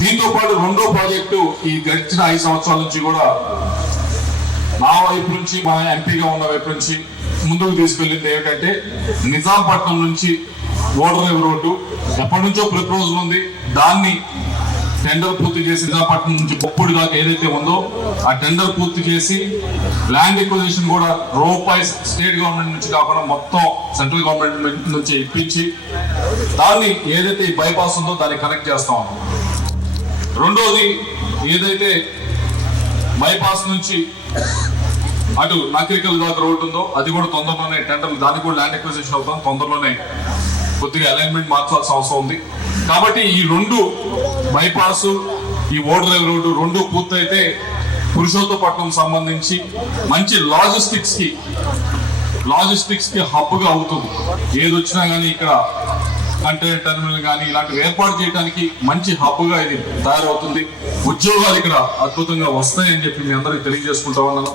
దీంతో పాటు రెండో ప్రాజెక్టు ఈ గడిచిన 5 సంవత్సరాల నుంచి కూడా నా వైపు నుంచి, మా ఎంపీగా ఉన్న వైపు నుంచి ముందుకు తీసుకెళ్ళింది ఏమిటంటే నిజాంపట్నం నుంచి ఓడరేవు రోడ్డు ఎప్పటి నుంచో ప్రపోజల్ ఉంది. దాన్ని టెండర్ పూర్తి చేసి నిజాంపట్నం నుంచి బొప్పుడు దాకా ఏదైతే ఉందో ఆ టెండర్ పూర్తి చేసి ల్యాండ్ ఎక్విజిషన్ కూడా రూపాయి స్టేట్ గవర్నమెంట్ నుంచి కాకుండా మొత్తం సెంట్రల్ గవర్నమెంట్ నుంచి ఇప్పించి దాన్ని ఏదైతే ఈ బైపాస్ ఉందో దాన్ని కనెక్ట్ చేస్తా ఉన్నాం. రెండోది ఏదైతే బైపాస్ నుంచి అటు నకరికల్ దాకా రోడ్డు ఉందో అది కూడా తొందరలోనే టెండర్లు, దానికి కూడా ల్యాండ్ ఎక్విజిషన్ అవుతాం. తొందరలోనే కొద్దిగా అలైన్మెంట్ మార్చాల్సిన అవసరం ఉంది. కాబట్టి ఈ రెండు బైపాస్, ఈ ఓడరేవు రోడ్డు రెండు పూర్తయితే పురుషోత్తపట్నం సంబంధించి మంచి లాజిస్టిక్స్ కి హబ్ గా అవుతుంది. ఏది వచ్చినా కానీ ఇక్కడ కంటైనర్ టెర్మినల్ కానీ ఇలాంటివి ఏర్పాటు చేయడానికి మంచి హబ్ గా ఇది తయారవుతుంది. ఉద్యోగాలు ఇక్కడ అద్భుతంగా వస్తాయని చెప్పి మీ అందరికీ తెలియజేసుకుంటా ఉన్నాను.